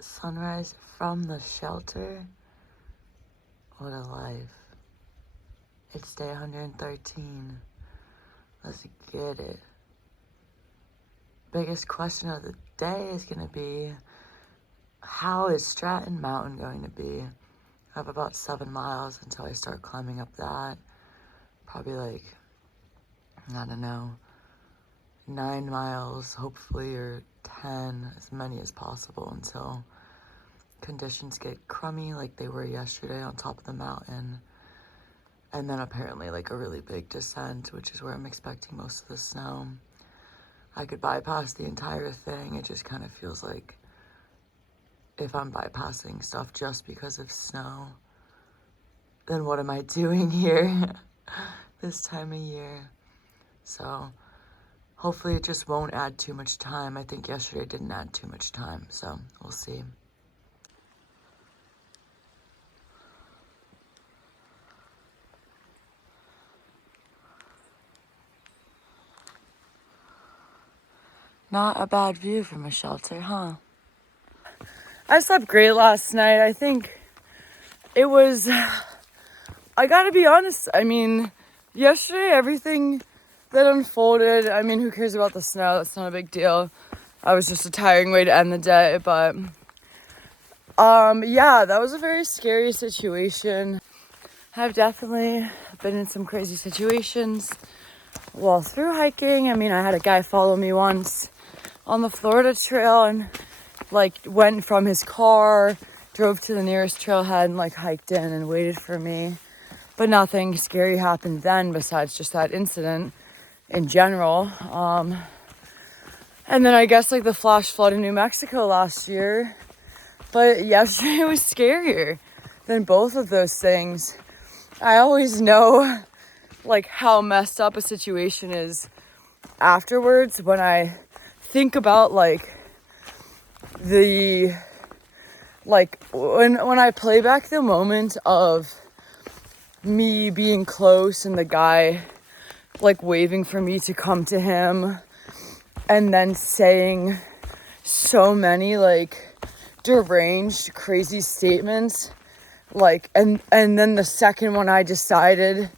Sunrise from the shelter. What a life. It's day 113. Let's get it. Biggest question of the day is going to be, how is Stratton Mountain going to be? I have about 7 miles until I start climbing up that. Probably like, I don't know, 9 miles, hopefully, or 10, as many as possible until conditions get crummy like they were yesterday on top of the mountain. And then apparently like a really big descent, which is where I'm expecting most of the snow. I could bypass the entire thing. It just kind of feels like if I'm bypassing stuff just because of snow, then what am I doing here this time of year? So hopefully it just won't add too much time. I think yesterday didn't add too much time, so we'll see. Not a bad view from a shelter, huh? I slept great last night. I think it was, I gotta be honest, I mean, yesterday everything that unfolded, I mean, who cares about the snow? That's not a big deal. I was just a tiring way to end the day, but yeah, that was a very scary situation. I've definitely been in some crazy situations while through hiking. I mean, I had a guy follow me once on the Florida trail and like went from his car, drove to the nearest trailhead and like hiked in and waited for me. But nothing scary happened then besides just that incident in general. And then I guess like the flash flood in New Mexico last year. But yesterday was scarier than both of those things. I always know like how messed up a situation is afterwards when I think about like the like when I play back the moment of me being close and the guy like waving for me to come to him and then saying so many like deranged crazy statements, like and then the second when I decided,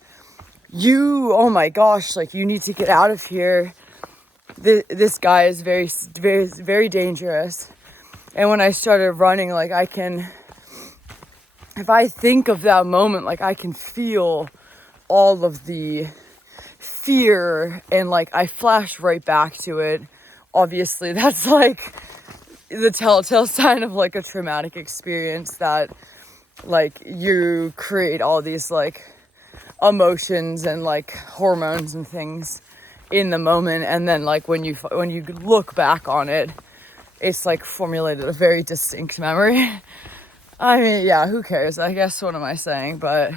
oh my gosh, like you need to get out of here. This guy is very, very, very dangerous. And when I started running, like if I think of that moment, like I can feel all of the fear and like I flash right back to it. Obviously, that's like the telltale sign of like a traumatic experience, that like you create all these like emotions and like hormones and things in the moment, and then like when you look back on it, it's like formulated a very distinct memory. I mean, yeah, who cares? I guess, what am I saying? But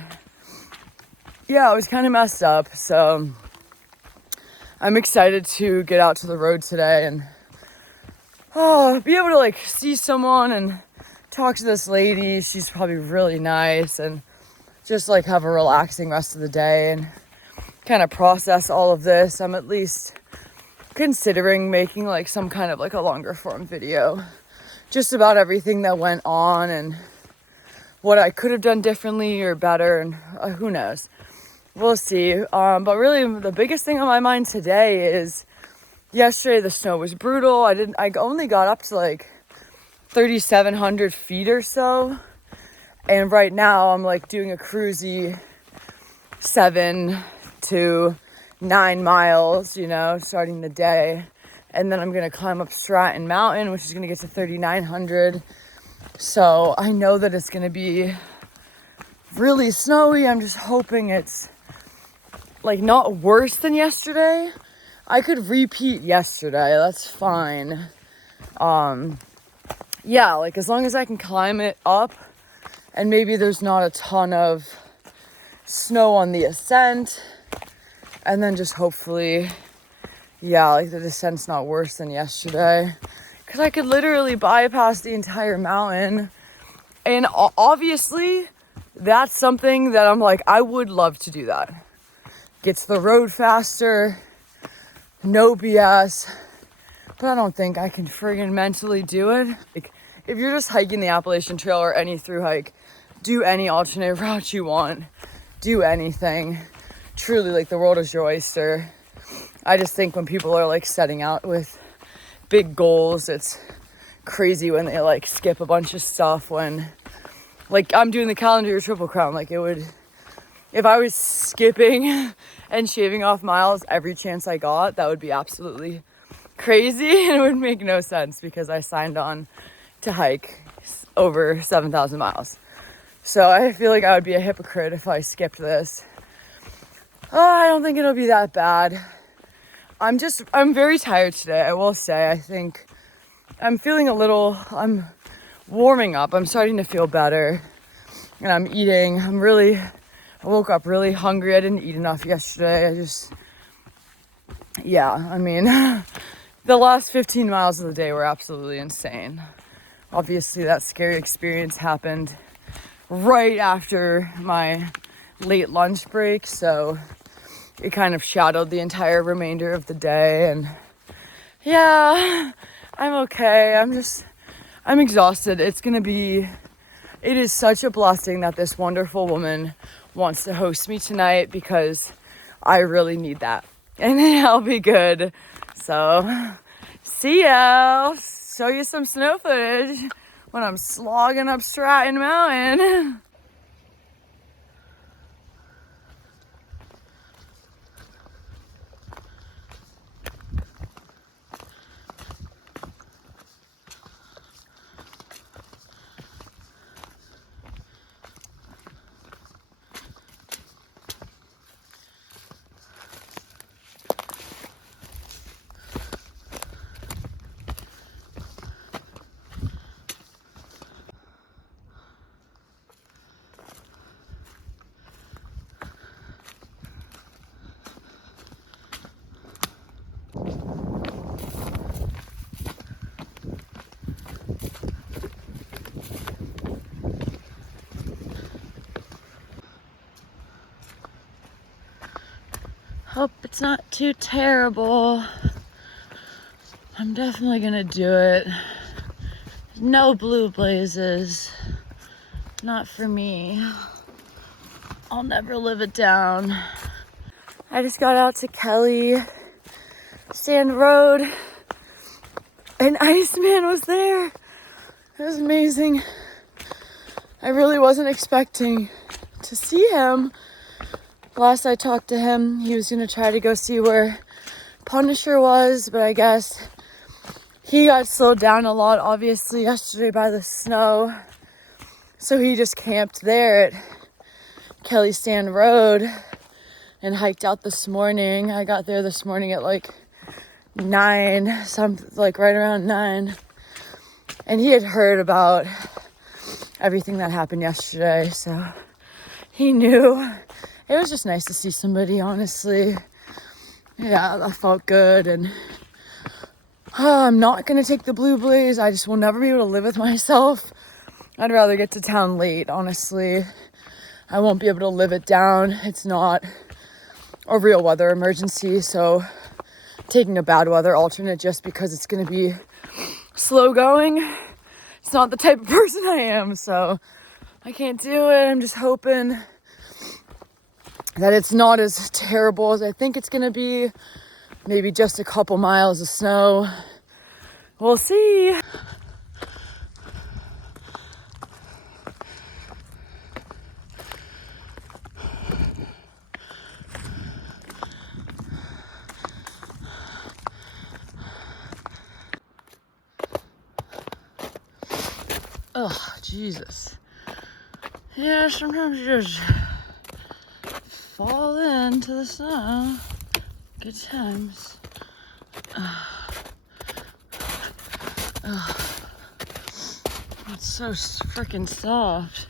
yeah, it was kind of messed up. So I'm excited to get out to the road today and be able to like see someone and talk to this lady. She's probably really nice, and just like have a relaxing rest of the day and kind of process all of this. I'm at least considering making like some kind of like a longer form video just about everything that went on and what I could have done differently or better, and who knows, we'll see. But really the biggest thing on my mind today is yesterday the snow was brutal. I only got up to like 3,700 feet or so, and right now I'm like doing a cruisy 7 to 9 miles, you know, starting the day. And then I'm going to climb up Stratton Mountain, which is going to get to 3,900. So I know that it's going to be really snowy. I'm just hoping it's like not worse than yesterday. I could repeat yesterday. That's fine. Yeah, like as long as I can climb it up and maybe there's not a ton of snow on the ascent. And then just hopefully, yeah, like the descent's not worse than yesterday. Because I could literally bypass the entire mountain. And obviously, that's something that I'm like, I would love to do that. Get to the road faster, no BS. But I don't think I can friggin' mentally do it. Like, if you're just hiking the Appalachian Trail or any through hike, do any alternate route you want. Do anything. Truly, like, the world is your oyster. I just think when people are like setting out with big goals, it's crazy when they like skip a bunch of stuff. When like I'm doing the calendar year Triple Crown, like it would, if I was skipping and shaving off miles every chance I got, that would be absolutely crazy, and it would make no sense because I signed on to hike over 7,000 miles. So I feel like I would be a hypocrite if I skipped this. Oh, I don't think it'll be that bad. I'm very tired today, I will say. I think I'm warming up. I'm starting to feel better. And I'm eating. I woke up really hungry. I didn't eat enough yesterday. The last 15 miles of the day were absolutely insane. Obviously, that scary experience happened right after my late lunch break, so it kind of shadowed the entire remainder of the day. And yeah, I'm okay. I'm exhausted. It is such a blessing that this wonderful woman wants to host me tonight, because I really need that. And I'll be good. So, see ya. I'll show you some snow footage when I'm slogging up Stratton Mountain. Hope it's not too terrible. I'm definitely gonna do it. No blue blazes. Not for me. I'll never live it down. I just got out to Kelly Sand Road, and Iceman was there. It was amazing. I really wasn't expecting to see him. Last I talked to him, he was gonna try to go see where Punisher was, but I guess he got slowed down a lot, obviously, yesterday by the snow. So he just camped there at Kelly Sand Road and hiked out this morning. I got there this morning at like 9, right around 9. And he had heard about everything that happened yesterday, so he knew. It was just nice to see somebody, honestly. Yeah, that felt good. And I'm not going to take the blue blaze. I just will never be able to live with myself. I'd rather get to town late, honestly. I won't be able to live it down. It's not a real weather emergency, so taking a bad weather alternate just because it's going to be slow going, it's not the type of person I am, so I can't do it. I'm just hoping that it's not as terrible as I think it's gonna be. Maybe just a couple miles of snow. We'll see. Oh, Jesus. Yeah, sometimes you just fall into the snow. Good times. It's so freaking soft.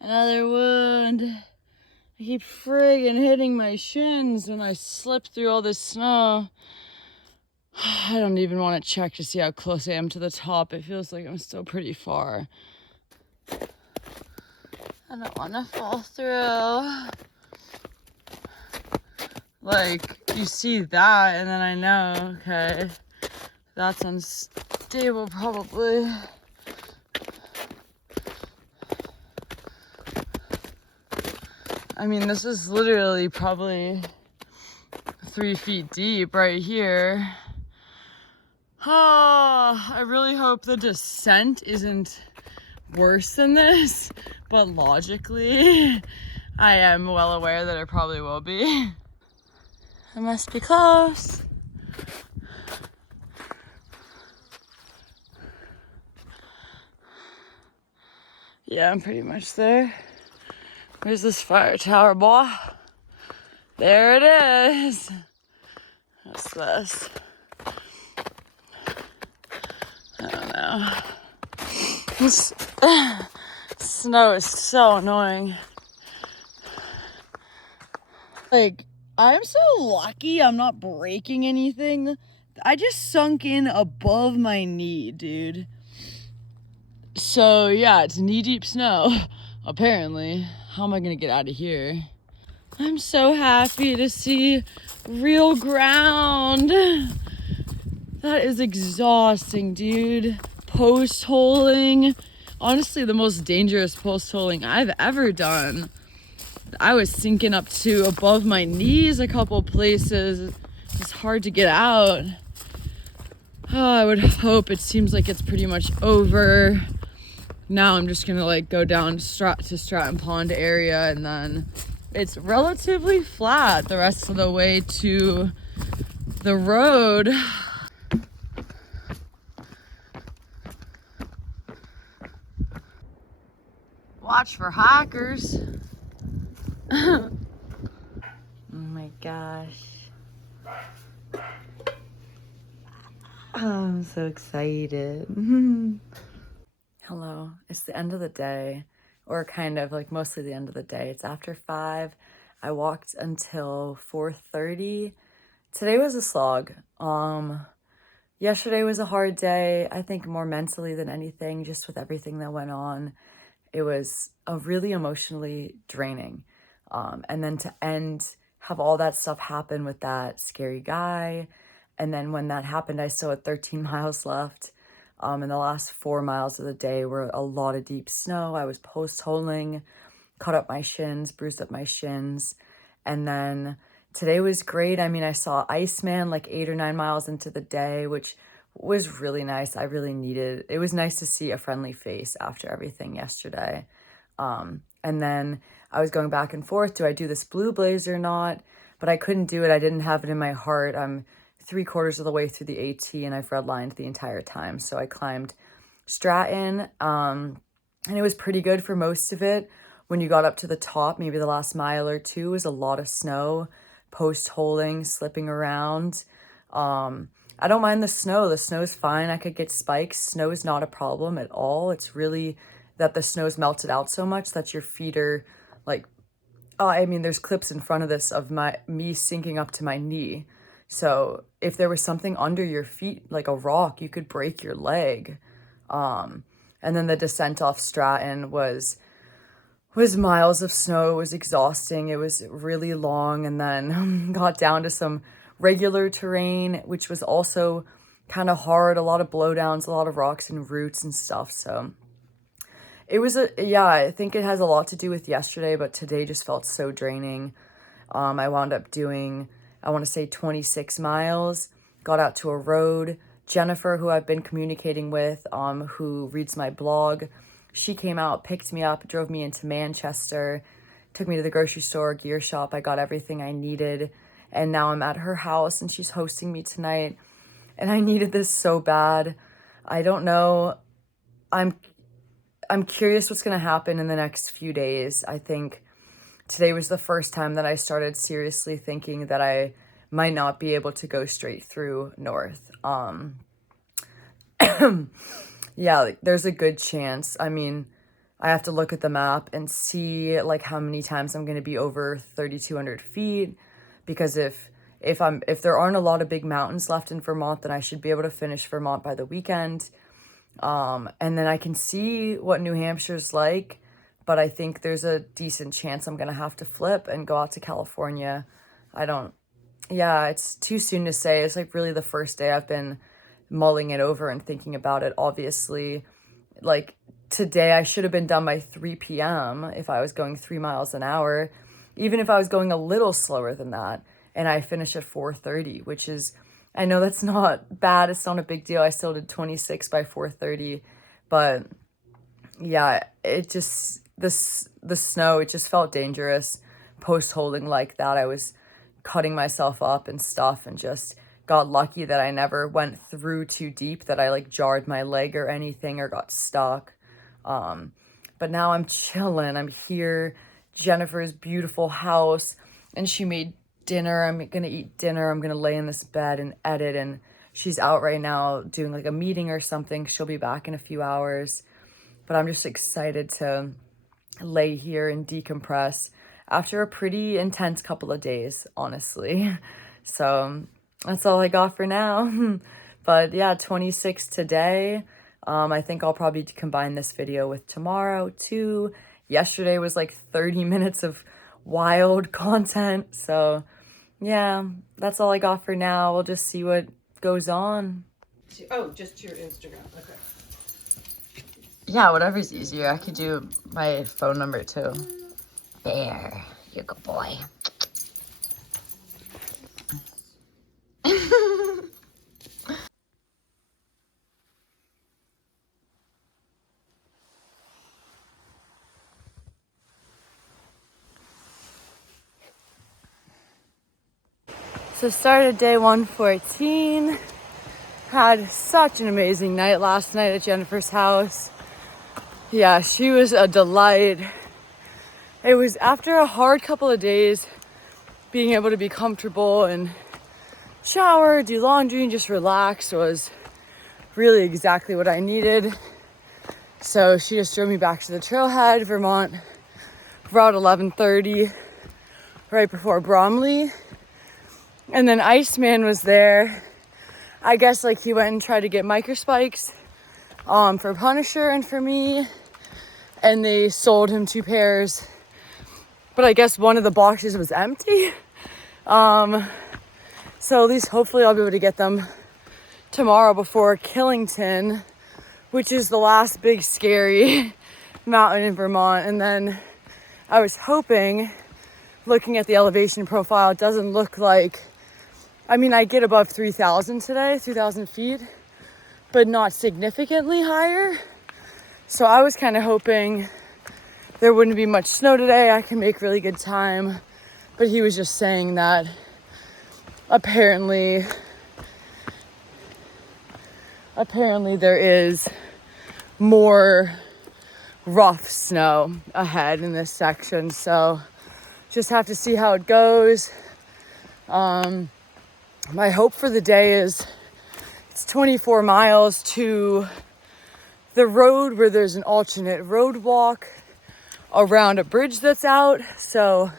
Another wound. I keep friggin' hitting my shins when I slip through all this snow. I don't even want to check to see how close I am to the top. It feels like I'm still pretty far. I don't want to fall through. Like, you see that, and then I know, okay, that's unstable probably. I mean, this is literally probably 3 feet deep right here. Oh, I really hope the descent isn't worse than this, but logically, I am well aware that it probably will be. I must be close. Yeah, I'm pretty much there. Where's this fire tower, boy? There it is. What's this? I don't know. This snow is so annoying. Like, I'm so lucky I'm not breaking anything. I just sunk in above my knee, dude. So, yeah, it's knee-deep snow, apparently. How am I gonna get out of here? I'm so happy to see real ground. That is exhausting, dude. Post-holing. Honestly, the most dangerous post-holing I've ever done. I was sinking up to above my knees a couple places. It's hard to get out. Oh, I would hope. It seems like it's pretty much over. Now I'm just gonna like go down to Stratton Pond area, and then it's relatively flat the rest of the way to the road. Watch for hikers. Oh my gosh. I'm so excited. Hello, it's the end of the day, or kind of like mostly the end of the day. It's after 5. I walked until 4:30. Today was a slog. Yesterday was a hard day, I think more mentally than anything, just with everything that went on. It was a really emotionally draining. And then to have all that stuff happen with that scary guy. And then when that happened, I still had 13 miles left. And the last 4 miles of the day were a lot of deep snow. I was post-holing, cut up my shins, bruised up my shins. And then today was great. I mean, I saw Iceman like 8 or 9 miles into the day, which was really nice. I really needed, it was nice to see a friendly face after everything yesterday. And then I was going back and forth. Do I do this blue blaze or not? But I couldn't do it. I didn't have it in my heart. I'm 3/4 of the way through the AT and I've redlined the entire time. So I climbed Stratton, and it was pretty good for most of it. When you got up to the top, maybe the last mile or two, was a lot of snow, post-holing, slipping around. I don't mind the snow. The snow's fine. I could get spikes. Snow is not a problem at all. It's really that the snow's melted out so much that your feet are like, oh, I mean, there's clips in front of this of me sinking up to my knee. So if there was something under your feet, like a rock, you could break your leg. And then the descent off Stratton was miles of snow. It was exhausting. It was really long, and then got down to some regular terrain, which was also kind of hard. A lot of blowdowns, a lot of rocks and roots and stuff. So it was I think it has a lot to do with yesterday, but today just felt so draining. I wound up doing, I want to say 26 miles, got out to a road. Jennifer, who I've been communicating with, who reads my blog, she came out, picked me up, drove me into Manchester, took me to the grocery store, gear shop. I got everything I needed, and now I'm at her house and she's hosting me tonight. And I needed this so bad. I don't know. I'm curious what's going to happen in the next few days. I think today was the first time that I started seriously thinking that I might not be able to go straight through north. Yeah, like, there's a good chance. I mean, I have to look at the map and see like how many times I'm going to be over 3,200 feet, because if if there aren't a lot of big mountains left in Vermont, then I should be able to finish Vermont by the weekend. And then I can see what New Hampshire's like, but I think there's a decent chance I'm gonna have to flip and go out to California. Yeah, it's too soon to say. It's like really the first day I've been mulling it over and thinking about it. Obviously, like today I should have been done by 3 p.m. if I was going 3 miles an hour, even if I was going a little slower than that. And I finished at 4:30, which is, I know that's not bad. It's not a big deal. I still did 26 by 4:30, but yeah, it just, the snow, it just felt dangerous post holding like that. I was cutting myself up and stuff, and just got lucky that I never went through too deep, that I like jarred my leg or anything or got stuck. But now I'm chilling. I'm here, Jennifer's beautiful house, and she made dinner. I'm gonna eat dinner. I'm gonna lay in this bed and edit, and she's out right now doing like a meeting or something. She'll be back in a few hours, but I'm just excited to lay here and decompress after a pretty intense couple of days, honestly. So that's all I got for now. But yeah, 26 today. I think I'll probably combine this video with tomorrow too. Yesterday was like 30 minutes of wild content. So yeah, that's all I got for now. We'll just see what goes on. Oh, just your Instagram. Okay. Yeah, whatever's easier. I could do my phone number too. There, you good boy. So started day 114. Had such an amazing night last night at Jennifer's house. Yeah, she was a delight. It was after a hard couple of days, being able to be comfortable and shower, do laundry, and just relax was really exactly what I needed. So she just drove me back to the trailhead, Vermont, about 11:30, right before Bromley. And then Iceman was there. I guess like he went and tried to get microspikes for Punisher and for me. And they sold him 2 pairs. But I guess one of the boxes was empty. So at least hopefully I'll be able to get them tomorrow before Killington, which is the last big scary mountain in Vermont. And then I was hoping, looking at the elevation profile, it doesn't look like, I mean, I get above 3,000 today, 3,000 feet, but not significantly higher. So I was kind of hoping there wouldn't be much snow today. I can make really good time. But he was just saying that apparently there is more rough snow ahead in this section. So just have to see how it goes. My hope for the day is it's 24 miles to the road where there's an alternate road walk around a bridge that's out. So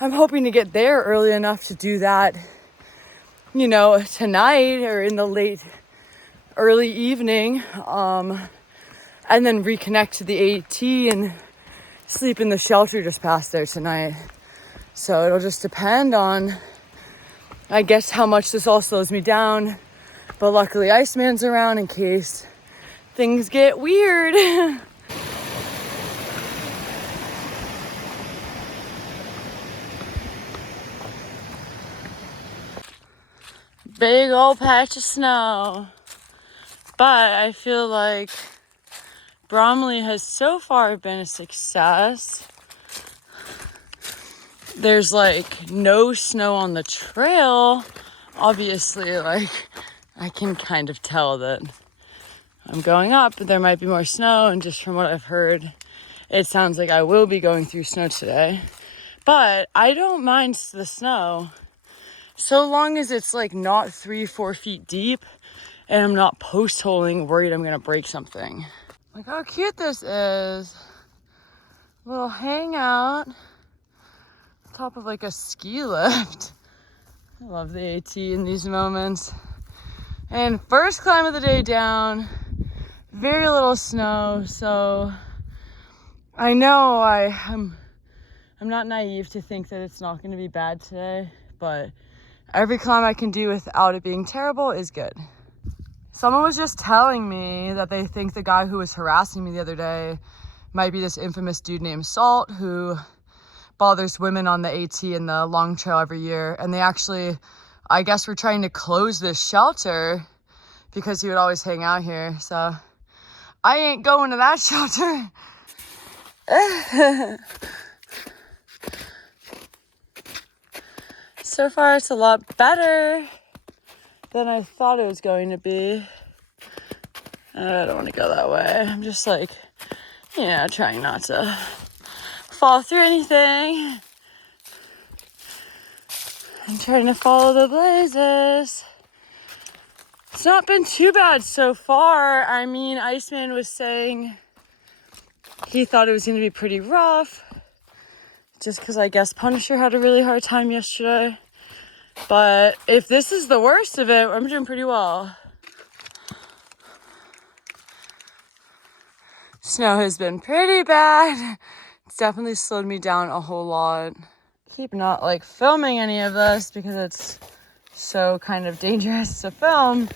I'm hoping to get there early enough to do that, you know, tonight or in the early evening, and then reconnect to the AT and sleep in the shelter just past there tonight. So it'll just depend on, I guess, how much this all slows me down. But luckily Iceman's around in case things get weird. Big old patch of snow. But I feel like Bromley has so far been a success. There's like no snow on the trail. Obviously, like I can kind of tell that I'm going up, but there might be more snow. And just from what I've heard, it sounds like I will be going through snow today. But I don't mind the snow so long as it's like not 3-4 feet deep and I'm not post-holing worried I'm gonna break something. Look how cute this is. Little hangout. Top of like a ski lift. I love the AT in these moments. And first climb of the day down, very little snow, so I know I'm not naive to think that it's not going to be bad today, but every climb I can do without it being terrible is good. Someone was just telling me that they think the guy who was harassing me the other day might be this infamous dude named Salt who bothers women on the AT and the long trail every year. And they actually, I guess, were trying to close this shelter because he would always hang out here. So I ain't going to that shelter. So far, it's a lot better than I thought it was going to be. I don't want to go that way. I'm just like, trying not to fall through anything. I'm trying to follow the blazes. It's not been too bad so far. I mean, Iceman was saying he thought it was going to be pretty rough, just because I guess Punisher had a really hard time yesterday. But if this is the worst of it, I'm doing pretty well. Snow has been pretty bad. It's definitely slowed me down a whole lot. Keep not like filming any of this because it's so kind of dangerous to film.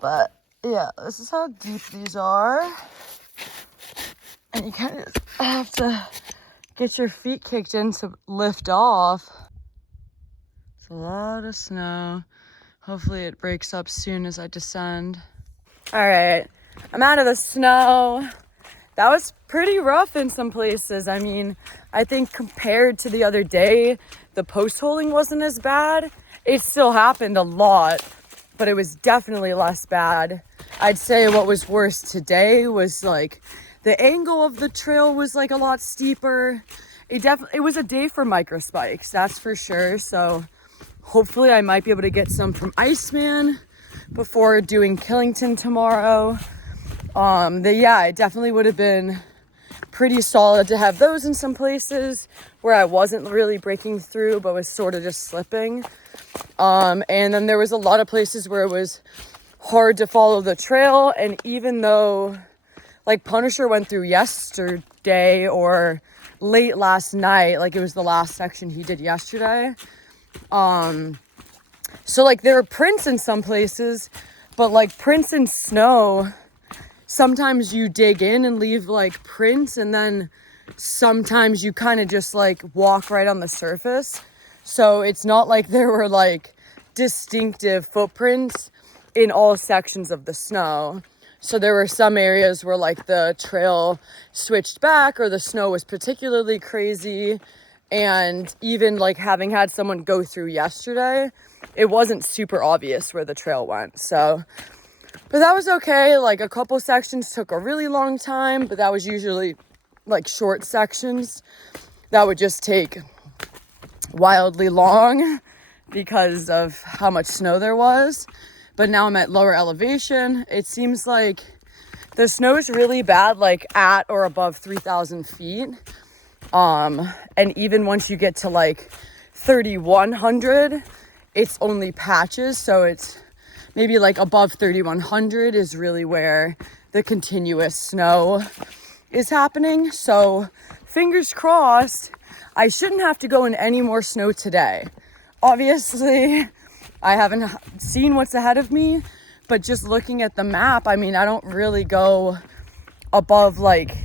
But yeah, this is how deep these are. And you kind of have to get your feet kicked in to lift off. It's a lot of snow. Hopefully it breaks up soon as I descend. All right, I'm out of the snow. That was pretty rough in some places. I mean, I think compared to the other day, the post holing wasn't as bad. It still happened a lot, but it was definitely less bad. I'd say what was worse today was like the angle of the trail was like a lot steeper. It was a day for micro spikes, that's for sure. So hopefully I might be able to get some from Iceman before doing Killington tomorrow. It definitely would have been pretty solid to have those in some places where I wasn't really breaking through, but was sort of just slipping. And then there was a lot of places where it was hard to follow the trail. And even though like Punisher went through yesterday or late last night, like it was the last section he did yesterday. So like there are prints in some places, but like prints in snow, sometimes you dig in and leave like prints, and then sometimes you kind of just like walk right on the surface. So it's not like there were like distinctive footprints in all sections of the snow. So there were some areas where like the trail switched back or the snow was particularly crazy. And even like having had someone go through yesterday, it wasn't super obvious where the trail went. So, but that was okay. Like a couple sections took a really long time, but that was usually like short sections that would just take wildly long because of how much snow there was. But now I'm at lower elevation. It seems like the snow is really bad, like at or above 3,000 feet. And even once you get to like 3,100, it's only patches. So it's maybe like above 3,100 is really where the continuous snow is happening. So fingers crossed, I shouldn't have to go in any more snow today. Obviously, I haven't seen what's ahead of me, but just looking at the map, I mean, I don't really go above like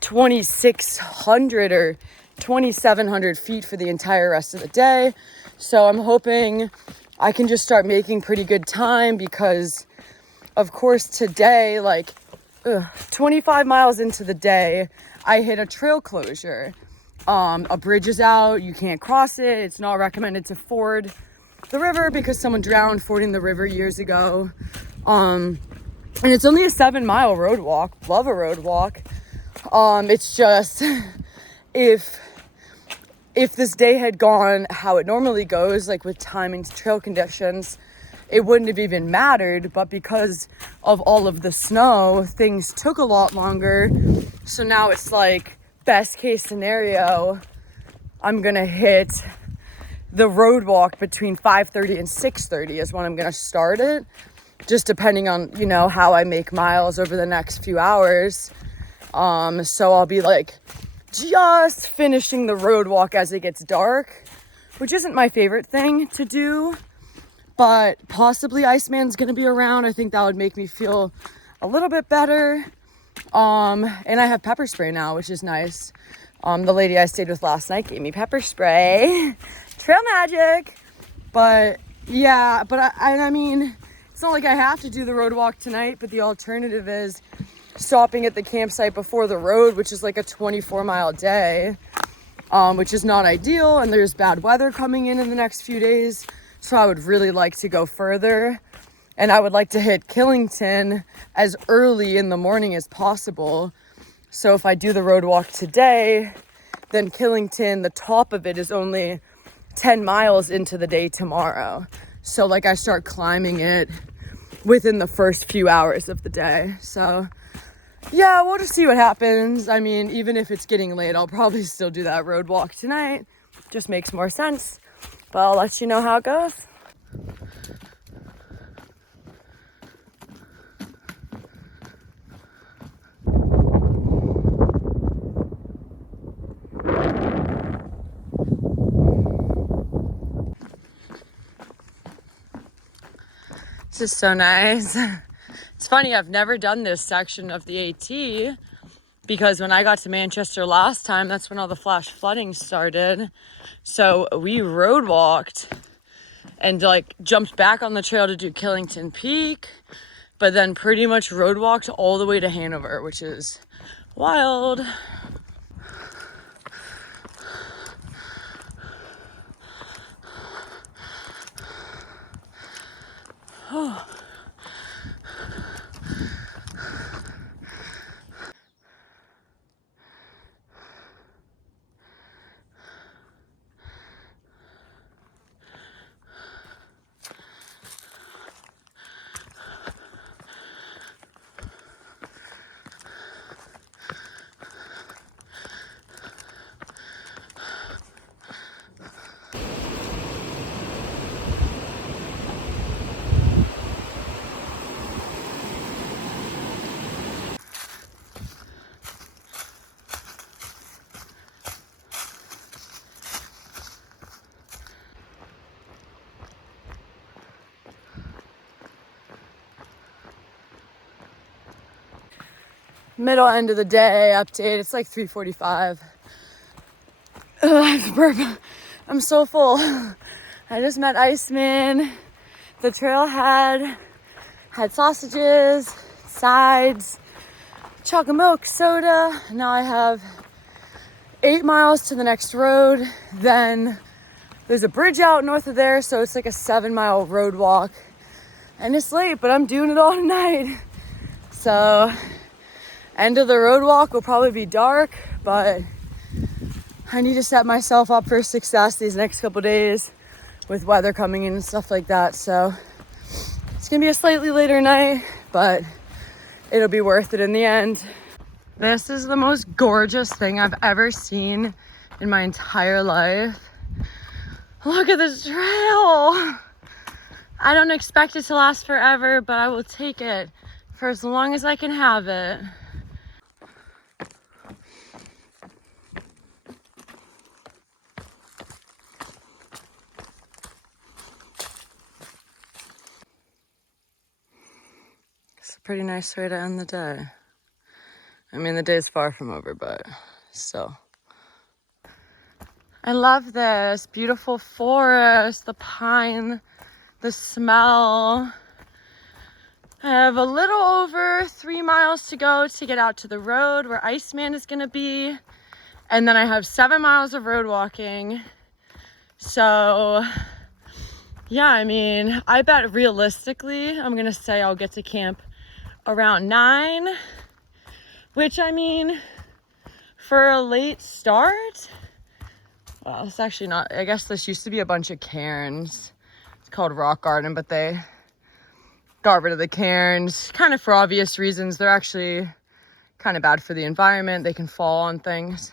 2,600 or 2,700 feet for the entire rest of the day. So I'm hoping I can just start making pretty good time because, of course, today, like 25 miles into the day, I hit a trail closure. A bridge is out, you can't cross it. It's not recommended to ford the river because someone drowned fording the river years ago. And it's only a 7-mile road walk. Love a road walk. It's just if this day had gone how it normally goes, like with time and trail conditions, it wouldn't have even mattered. But because of all of the snow, things took a lot longer. So now it's like best case scenario, I'm gonna hit the road walk between 5:30 and 6:30 is when I'm going to start it, just depending on, you know, how I make miles over the next few hours. So I'll be like just finishing the road walk as it gets dark, which isn't my favorite thing to do, but possibly Iceman's gonna be around. I think that would make me feel a little bit better. And I have pepper spray now, which is nice. The lady I stayed with last night gave me pepper spray. Trail magic. But yeah, but I mean, it's not like I have to do the road walk tonight, but the alternative is stopping at the campsite before the road, which is like a 24-mile day, which is not ideal. And there's bad weather coming in the next few days. So I would really like to go further. And I would like to hit Killington as early in the morning as possible. So if I do the road walk today, then Killington, the top of it is only 10 miles into the day tomorrow. So like I start climbing it within the first few hours of the day. So yeah, we'll just see what happens. I mean, even if it's getting late, I'll probably still do that road walk tonight. Just makes more sense. But I'll let you know how it goes. This is so nice. It's funny, I've never done this section of the AT because when I got to Manchester last time, that's when all the flash flooding started. So we road walked and like jumped back on the trail to do Killington Peak, but then pretty much road walked all the way to Hanover, which is wild. Oh. Middle end of the day update. It's like 3:45. I have to burp. I'm so full. I just met Iceman. The trailhead had sausages, sides, chocolate milk, soda. Now I have 8 miles to the next road. Then there's a bridge out north of there, so it's like a 7-mile road walk. And it's late, but I'm doing it all tonight. So end of the road walk will probably be dark, but I need to set myself up for success these next couple days with weather coming in and stuff like that. So it's gonna be a slightly later night, but it'll be worth it in the end. This is the most gorgeous thing I've ever seen in my entire life. Look at this trail. I don't expect it to last forever, but I will take it for as long as I can have it. It's a pretty nice way to end the day. I mean, the day's far from over, but still. I love this beautiful forest, the pine, the smell. I have a little over 3 miles to go to get out to the road where Iceman is gonna be. And then I have 7 miles of road walking. So yeah, I mean, I bet realistically, I'm gonna say I'll get to camp around 9, which I mean, for a late start, well, it's actually not, I guess this used to be a bunch of cairns. It's called Rock Garden, but they got rid of the cairns, kind of for obvious reasons. They're actually kind of bad for the environment. They can fall on things.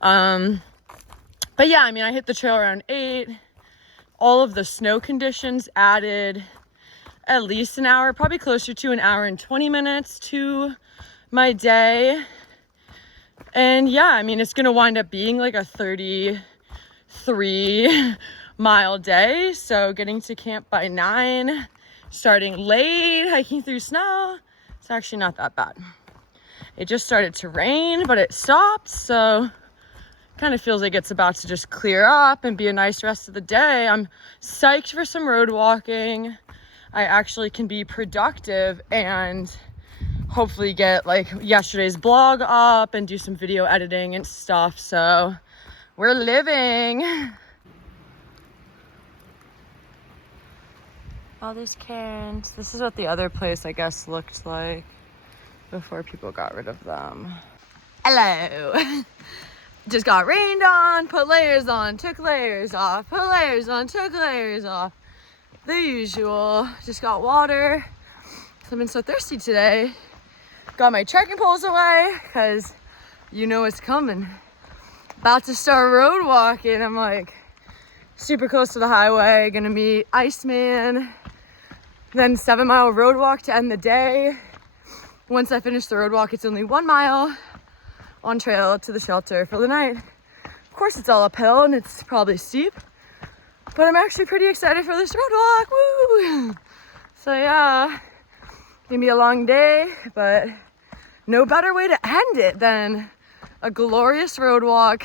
But yeah, I mean, I hit the trail around 8. all of the snow conditions added at least an hour, probably closer to an hour and 20 minutes to my day. And yeah, I mean, it's gonna wind up being like a 33-mile day. So getting to camp by 9, starting late, hiking through snow, it's actually not that bad. It just started to rain, but it stopped, so kind of feels like it's about to just clear up and be a nice rest of the day. I'm psyched for some road walking. I actually can be productive and hopefully get like yesterday's blog up and do some video editing and stuff. So we're living. All these cairns. This is what the other place, I guess, looked like before people got rid of them. Hello. Just got rained on, put layers on, took layers off, put layers on, took layers off. The usual. Just got water. I've been so thirsty today. Got my trekking poles away because you know it's coming. About to start road walking. I'm like super close to the highway. Gonna meet Iceman. Then 7-mile road walk to end the day. Once I finish the road walk, it's only 1 mile on trail to the shelter for the night. Of course, it's all uphill and it's probably steep, but I'm actually pretty excited for this road walk. Woo! So yeah, gonna be a long day, but no better way to end it than a glorious road walk.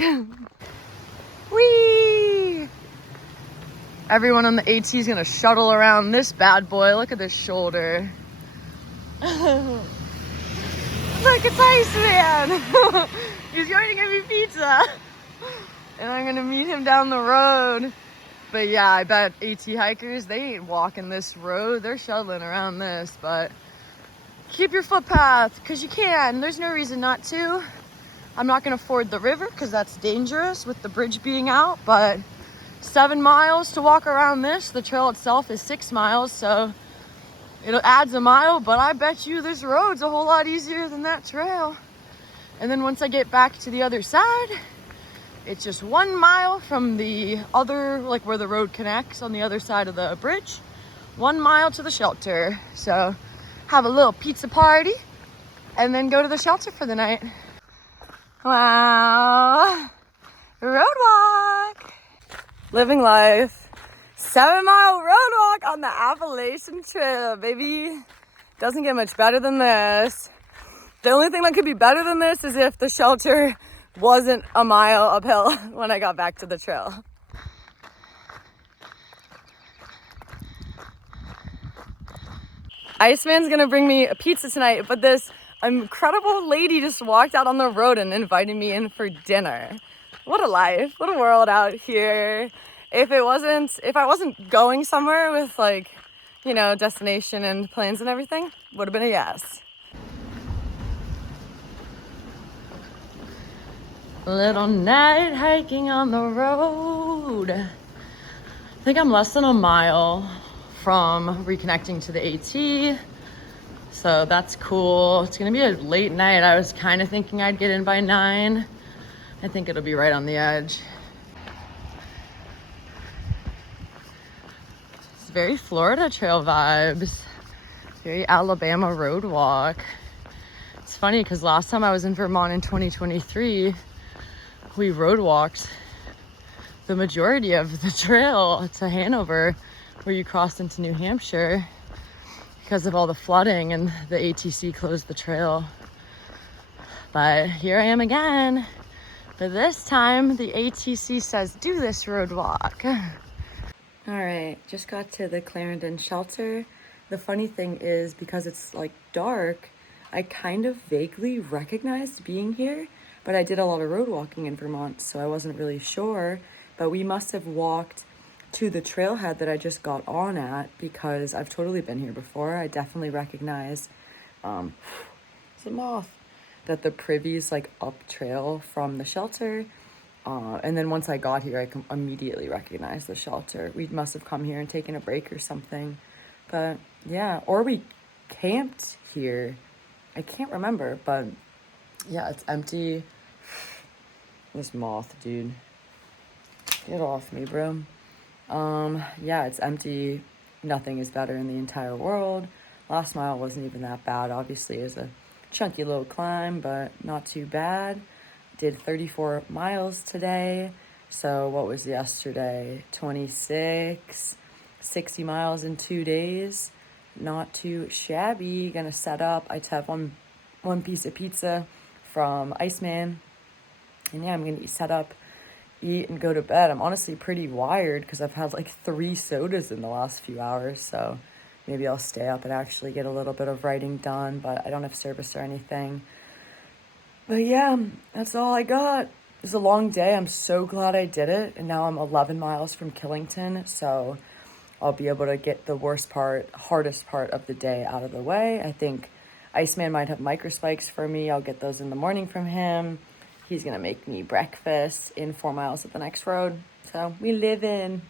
Whee! Everyone on the AT is gonna shuttle around this bad boy. Look at this shoulder. Look, it's Iceman. He's going to give me pizza. And I'm going to meet him down the road. But yeah, I bet AT hikers, they ain't walking this road. They're shuttling around this. But keep your footpath, because you can. There's no reason not to. I'm not going to ford the river, because that's dangerous with the bridge being out. But 7 miles to walk around this. The trail itself is 6 miles, so it adds a mile, but I bet you this road's a whole lot easier than that trail. And then once I get back to the other side, it's just 1 mile from the other, like where the road connects on the other side of the bridge, 1 mile to the shelter. So have a little pizza party and then go to the shelter for the night. Wow, road walk, living life. 7-mile road walk on the Appalachian Trail, baby. Doesn't get much better than this. The only thing that could be better than this is if the shelter wasn't a mile uphill when I got back to the trail. Iceman's gonna bring me a pizza tonight, but this incredible lady just walked out on the road and invited me in for dinner. What a life, what a world out here. If I wasn't going somewhere with like, you know, destination and plans and everything, would have been a yes. Little night hiking on the road. I think I'm less than a mile from reconnecting to the AT. So that's cool. It's gonna be a late night. I was kind of thinking I'd get in by 9. I think it'll be right on the edge. Very Florida trail vibes, very Alabama road walk. It's funny because last time I was in Vermont in 2023, we road walked the majority of the trail to Hanover, where you crossed into New Hampshire because of all the flooding and the ATC closed the trail. But here I am again, but this time the ATC says do this road walk. All right, just got to the Clarendon shelter. The funny thing is, because it's like dark, I kind of vaguely recognized being here, but I did a lot of road walking in Vermont, so I wasn't really sure. But we must have walked to the trailhead that I just got on at, because I've totally been here before. I definitely recognize, it's a moth, that the Privy's like up trail from the shelter. And then once I got here, I can immediately recognize the shelter. We must have come here and taken a break or something. But yeah, or we camped here. I can't remember, but yeah, it's empty. This moth, dude. Get off me, bro. Yeah, it's empty. Nothing is better in the entire world. Last mile wasn't even that bad. Obviously, it was a chunky little climb, but not too bad. Did 34 miles today. So, what was yesterday? 26, 60 miles in 2 days. Not too shabby. Gonna set up. I have one piece of pizza from Iceman. And yeah, I'm gonna set up, eat, and go to bed. I'm honestly pretty wired because I've had like 3 sodas in the last few hours. So maybe I'll stay up and actually get a little bit of writing done, but I don't have service or anything. But yeah, that's all I got. It was a long day. I'm so glad I did it. And now I'm 11 miles from Killington. So I'll be able to get the worst part, hardest part of the day out of the way. I think Iceman might have microspikes for me. I'll get those in the morning from him. He's going to make me breakfast in 4 miles of the next road. So we live in.